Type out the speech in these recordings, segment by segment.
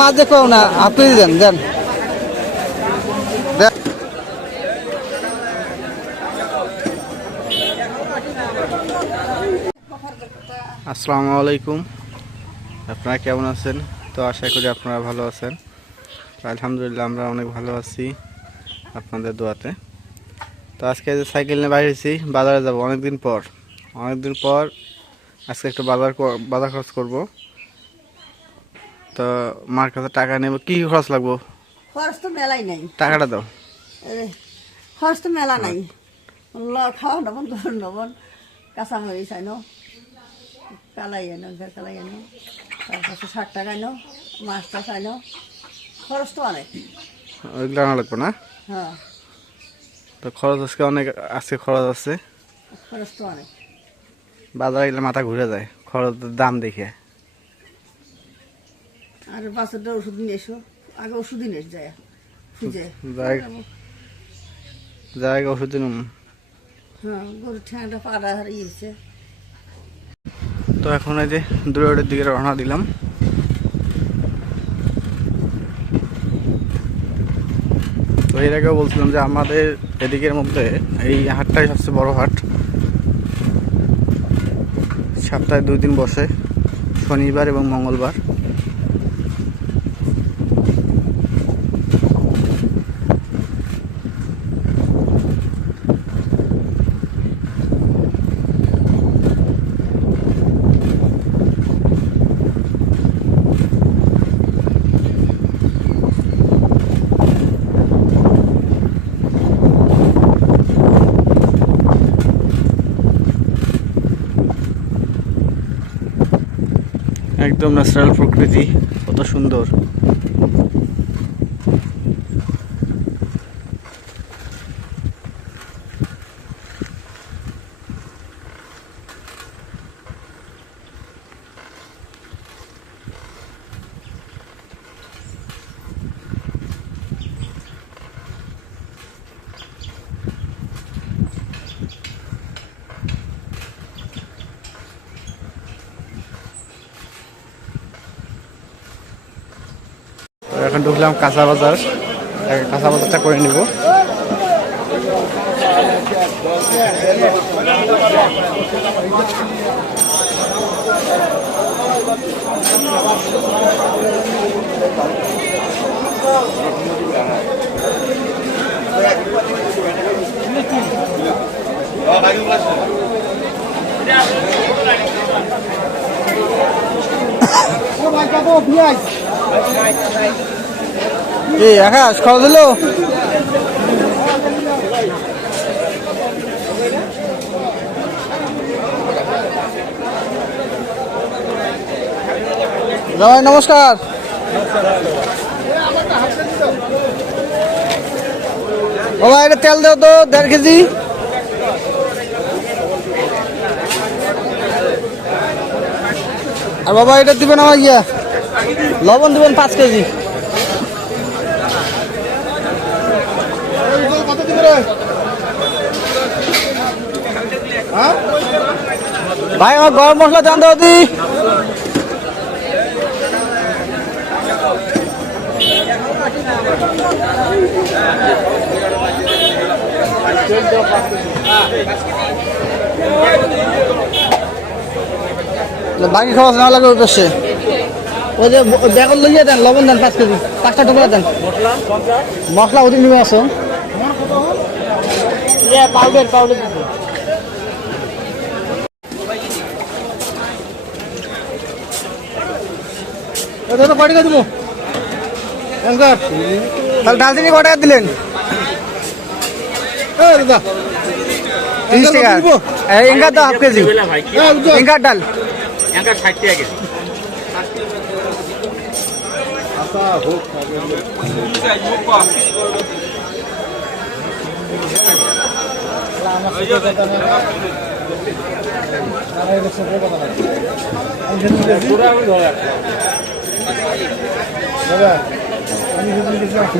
মাছ দেখো না, আপনি দেন দেন। দেন। আসসালামু আলাইকুম। আপনারা কেমন আছেন? তো আশা করি আপনারা ভালো আছেন। আলহামদুলিল্লাহ আমরা অনেক ভালো আছি আপনাদের দোয়াতে। তো আজকে যে সাইকেল নিয়ে বাইরেছি বাজারে যাব অনেকদিন পর। অনেকদিন পর আজকে একটু বাজার বাজার খরচ করব। তো মার কাছে টাকা নেব কি খরচ লাগবো? খরচ তো মেলাই নাই। টাকাটা দাও। খরচ তো মেলা নাই। ল খাওয়া নবন গরম নবন কাঁচা মরিচ আনো কালাই আনো কালাই আনো তারপর ষাট টাকা আনো মাছ টাছ আনো খরচ তো অনেক। ওইগুলো আনা লাগবে না? হ্যাঁ। তো খরচ আজকে অনেক আজকে খরচ আছে। খরচ তো অনেক। বাজারে গেলে মাথা ঘুরে যায় খরচের দাম দেখে। আর বাচ্চাদের ওষুধ নিয়ে এসো। আগে ওষুধ নিয়ে এসে যায় খুঁজে যাই ওষুধ হ্যাঁ গরুর ঠ্যাংটা পাড়া হারিয়েছে তো এখন এই যে দূরের দিকে রওনা দিলাম। তো এর আগেও বলছিলাম যে আমাদের এদিকের মধ্যে এই হাটটাই সবচেয়ে বড় হাট। সপ্তাহে দুই দিন বসে শনিবার এবং মঙ্গলবার। একদম ন্যাচারাল প্রকৃতি কত সুন্দর তো এখন ঢুকলাম কাঁচা বাজার। কাঁচা বাজারটা করে নিব। এই, আকাশ খাওয়া দিল? জামাই নমস্কার। বাবা এটা তেল দাও তো, দেড় কেজি। আর বাবা, এটা দিবেন আমার ইয়া লবণ দিবেন পাঁচ কেজি। ভাই আমার গরম মশলা দাম দাও দি। বাকি খাওয়া না লাগে ওই ওই যে ব্যাগল লইয়া দেন লবণ দেন পাঁচ কেজি। পাঁচটা টুকরা দেন। মশলা ওদিন নিয়ে আসুন পাউডার পাউডার দাদা কয় টাকা দিব? তাহলে ডালচিনি কয় টাকা দিলেন? দাদা তিরিশ টাকা। এই দাও হাফ কেজি। এঙ্কার ডাল। এখানকার ষাট টাকা কেজি।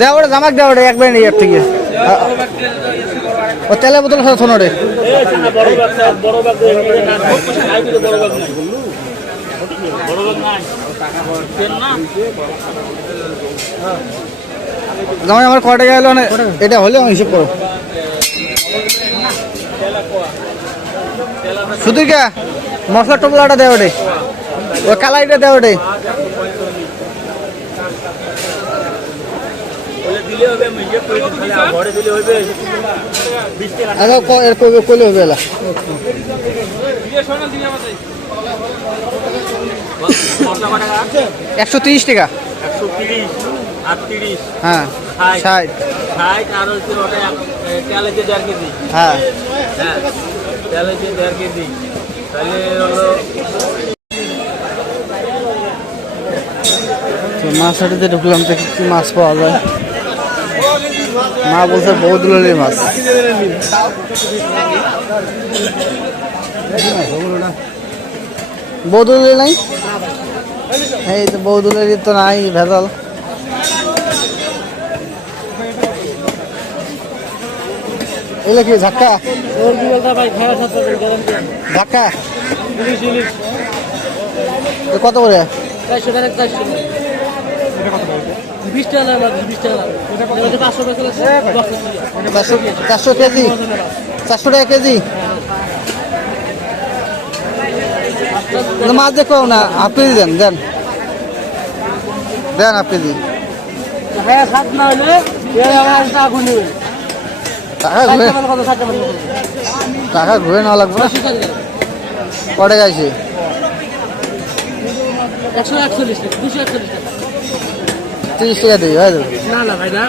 দেওয়া জামাক দেওয়া ওটা একবার এর থেকে ও তেলের বোতল খাওয়া থোনো রে। আমার ক টাকা এলো না এটা হলে আমি হিসেব করো। শুধু কে মশলা টপলাটা দেয় ওটে ওই কালাইটা দেয় ওটে আচ্ছা কইলে হবে এলা। একশো তিরিশ টাকা। হ্যাঁ ষাট। ষাট ষাট আর হচ্ছে ওটা এক- এ, দেড় কেজি। হ্যাঁ। হ্যাঁ। হচ্ছে দেড় কেজি। তাহলে হলো তো মাছ হাটিতে ঢুকলাম, দেখি কি মাছ পাওয়া যায়। মা বলছে বৌদুলের মাছ। বৌদুলের নাই? এই তো বৌদুলের তো নাই, ভেজাল। এগুলো কি ঝাক্কা? এ কত করে? চারশো চারশো। কেজি? চারশো টাকা কেজি? মাছ দেখো না হাফ কেজি দেন দেন। দেন হাফ কেজি। টাকা ঘুরে টাকা ঘুরে নেওয়া লাগবে না? ক টাকা আছে একশো একচল্লিশ টাকা দুশো একচল্লিশ টাকা। তিরিশ টাকা দিই হয়ে যাবে। না না ভাই না।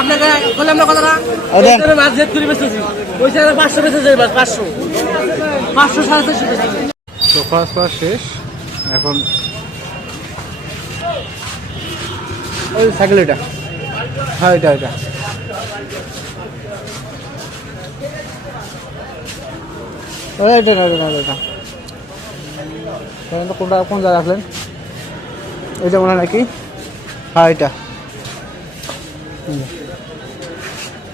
আপনাকে বললাম না কথাটা? এই দেন। ওইখানে মাছ জেদ করে বেঁচেছি ওই জায়গায় পাঁচশো বেঁচে যাই পাঁচশো। পাঁচশো সাড়ে চারশো তো ফার্স্ট শেষ। এখন ওই সাইকেল এটা। হ্যাঁ এটা এটা। কোনটা, কোন জায়গা রাখলেন এটা মনে নাকি? হ্যাঁ এটা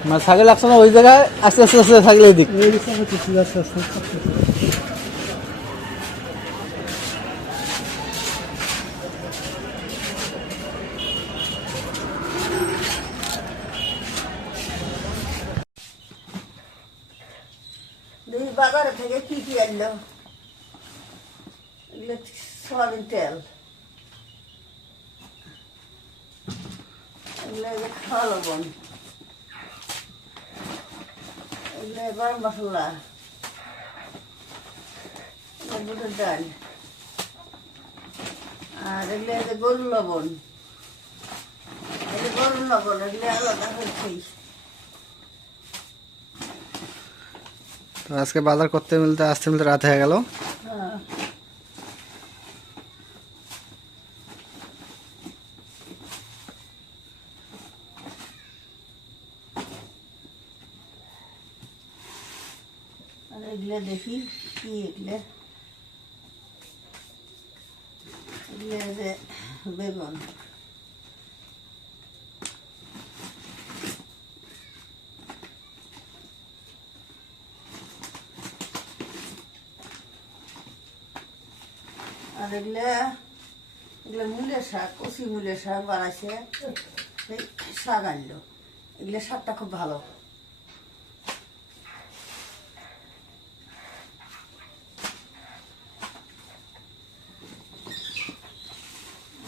মানে লাগছে না ওই জায়গায় আস্তে আস্তে আস্তে সাইকেল এদিক দুই বাজারে থেকে কি কি আনলো এগুলো সয়াবিন তেল। এগুলো খাওয়া লবণ এগুলো গরম মশলা। বুটের ডাল। আর এগুলো গরুর লবণ। এগুলো গরুর লবণ এগুলো আলাদা হয়েছে তো আজকে বাজার করতে মিলতে আসতে মিলতে রাত হয়ে গেল। হ্যাঁ। এগুলো দেখি কি এগুলো? এগুলো বেগুন। আর এগুলো এগুলো মূলের শাক, কচি মূলের শাক বানাইছে। সেই শাক আনলো। এগুলো শাকটা খুব ভালো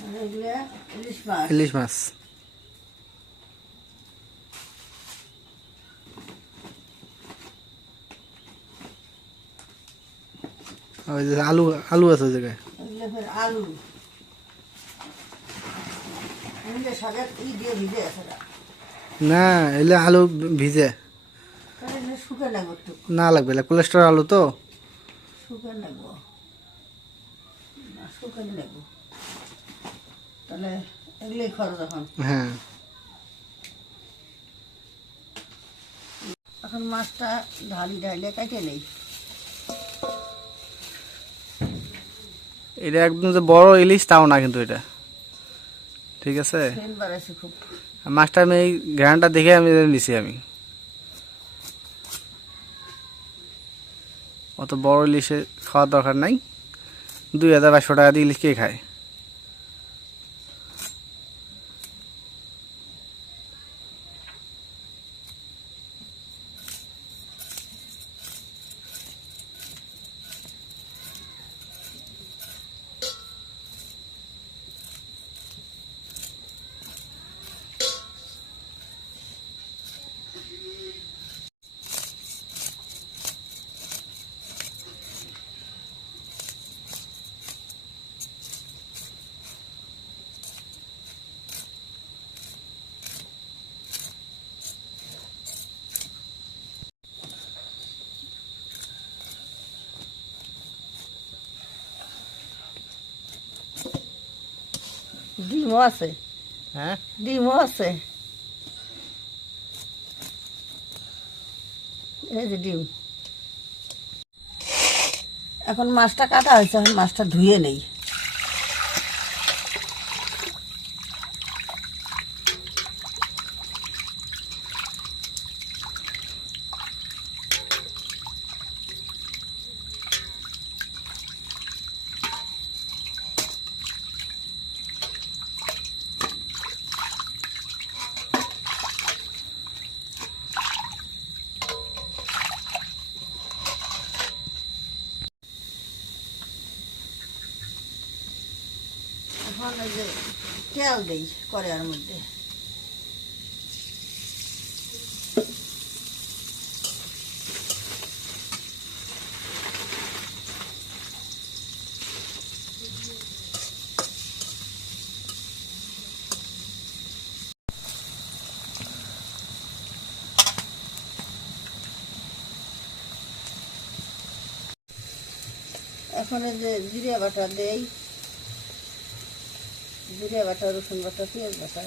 আর এগুলো ইলিশ মাছ। আলু আলু আছে। না, এলে আলু ভিজে। না লাগবে, এলে কোলেস্টোর আলু তো। শুকান লাগবো। শুকান লাগবো। তাহলে এগুলোই খরচ এখন। হ্যাঁ। এখন মাছটা ঢালি ঢালে কেটে নেই। এটা একদম যে বড় ইলিশ তাও না কিন্তু এটা। ঠিক আছে? খুব। মাছটা আমি এই গ্রানটা দেখে আমি নিছি আমি। অত বড় ইলিশে খাওয়ার দরকার নাই। দুই হাজার বাইশশো টাকা দিয়ে ইলিশ কে খায়? ডিমও আছে হ্যাঁ ডিমও আছে এই যে ডিম। এখন মাছটা কাটা হয়েছে এখন মাছটা ধুয়ে নেই এখন এই যে তেল দেই কড়াইয়ের মধ্যে। এখন যে জিরে বাটা দেই। জিরে বাটা রসুন বাটা পেঁয়াজ বাটা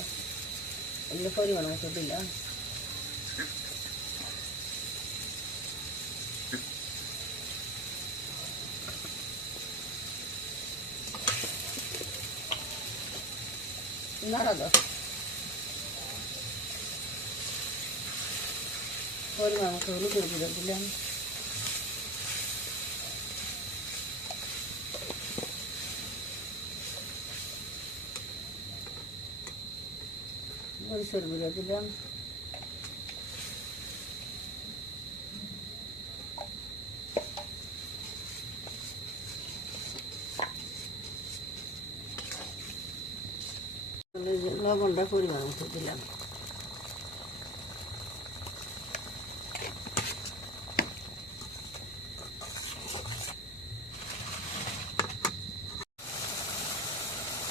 এগুলো পরিমাণ মতো দিলাম নাড়া দাও পরিমাণ মতো হলুদের গুঁড়ো দিলাম মরিচের গুঁড়ো দিলাম। লবণটা পরিমাণ মতো দিলাম।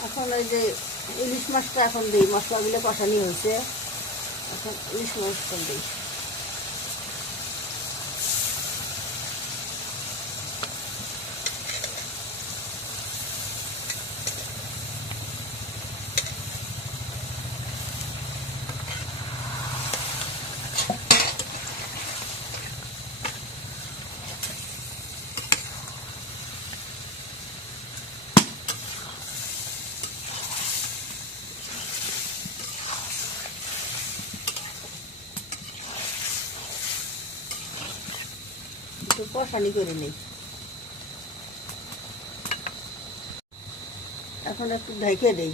এখন ওই যে ইলিশ মাছটা এখন দিই মশলাগুলো কষানি হয়েছে। এখন ইলিশ মাছটা দিই। কষানি করে নেই। এখন একটু ঢেকে দেই।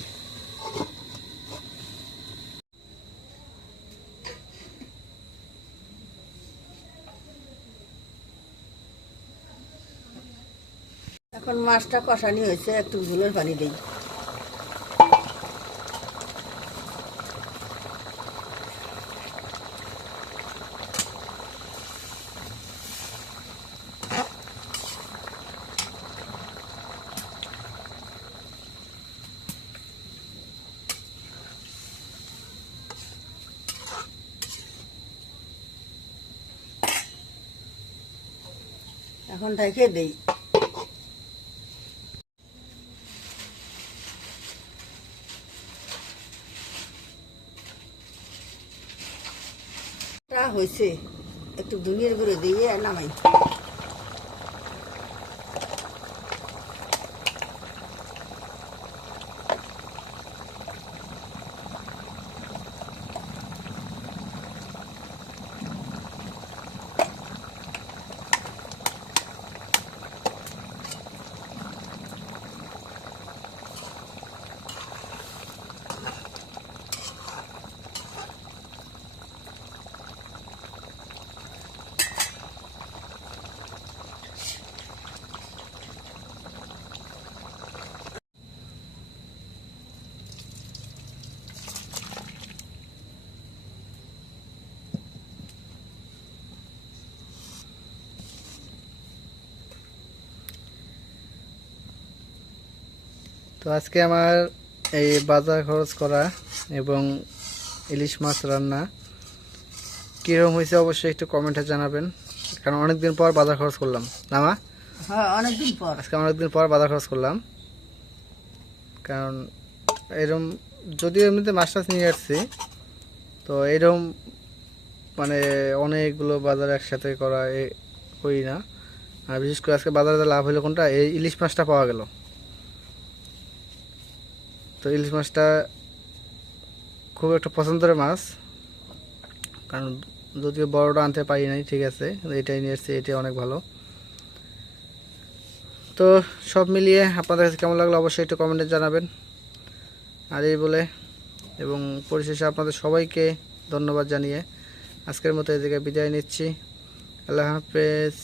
এখন মাছটা কষানি হয়েছে, একটু ঝোলের পানি দেই। এখন ঢেকে দেই। হয়েছে একটু দুনিয়ার গুঁড়ো দিয়ে নামাই। তো আজকে আমার এই বাজার খরচ করা এবং ইলিশ মাছ রান্না কীরকম হয়েছে অবশ্যই একটু কমেন্টে জানাবেন কারণ অনেকদিন পর বাজার খরচ করলাম। না মা হ্যাঁ অনেকদিন পর। আজকে অনেকদিন পর বাজার খরচ করলাম। কারণ এরম যদিও এমনিতে মাছ টাছ নিয়ে আসছি তো এরকম মানে অনেকগুলো বাজার একসাথে করা এ করি না। আর বিশেষ করে আজকে বাজারে লাভ হলো কোনটা এই ইলিশ মাছটা পাওয়া গেল। তো ইলিশ মাছটা খুব একটা পছন্দের মাছ। কারণ যদিও বড়টা আনতে পারি নাই, ঠিক আছে, এটাই নিয়ে এসেছি, এটাই অনেক ভালো। তো সব মিলিয়ে আপনাদের কাছে কেমন লাগল অবশ্যই একটু কমেন্টে জানাবেন। আর এই বলে, এবং পরিশেষে আপনাদের সবাইকে ধন্যবাদ জানিয়ে আজকের মতো জায়গায় বিদায় নিচ্ছি। আল্লাহ হাফেজ।